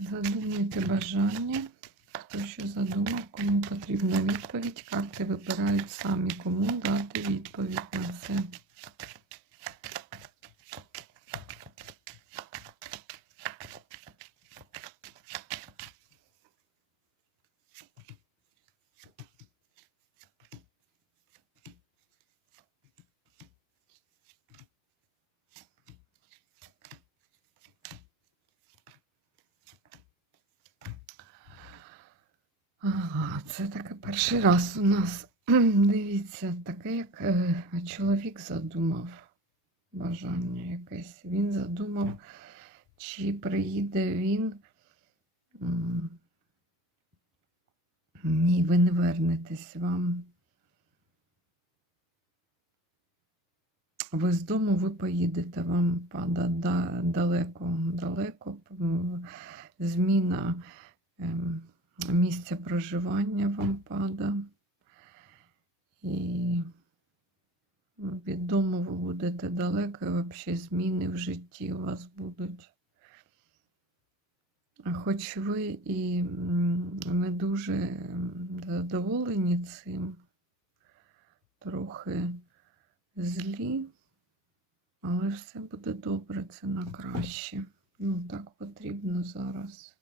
Задумайте бажання. Хто що задумав, кому потрібна відповідь. Карти вибирають самі, кому дати відповідь на це. Ага, це таке перший раз у нас. Дивіться, таке, як е, чоловік задумав бажання якесь. Він задумав, чи приїде він. Ні, ви не вернетесь вам. Ви з дому ви поїдете, вам пада далеко, далеко. Зміна. Місця проживання вам пада. І від дому ви будете далеко, і взагалі зміни в житті у вас будуть. Хоч ви і не дуже задоволені цим, трохи злі, але все буде добре, це на краще. Ну, так потрібно зараз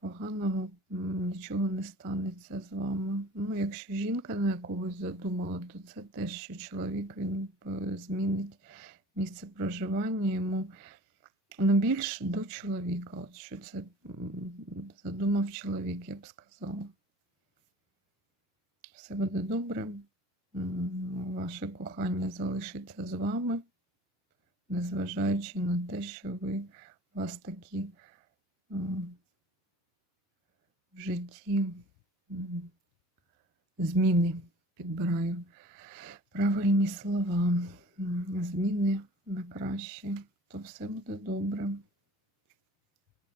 поганого нічого не станеться з вами. Ну, якщо жінка на когось задумала, то це те, що чоловік він е, змінить місце проживання йому ну, більш до чоловіка. От що це задумав чоловік, я б сказала. Все буде добре. Ваше кохання залишиться з вами, незважаючи на те, що ви у вас такі. В житті зміни підбираю. Правильні слова, зміни на краще, то все буде добре.